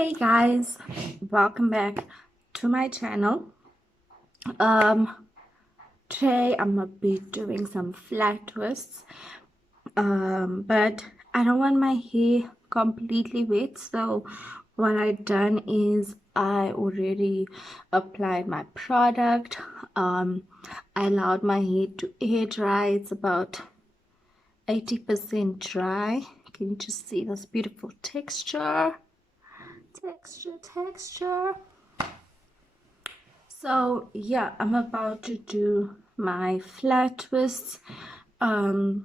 Hey guys, welcome back to my channel. um Today I'm gonna be doing some flat twists, but I don't want my hair completely wet, so what I've done is I already applied my product. I allowed my hair to air dry. It's about 80% dry. Can you just see this beautiful texture? Texture. So yeah, I'm about to do my flat twists, and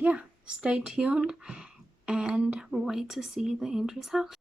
yeah, stay tuned and wait to see the end result.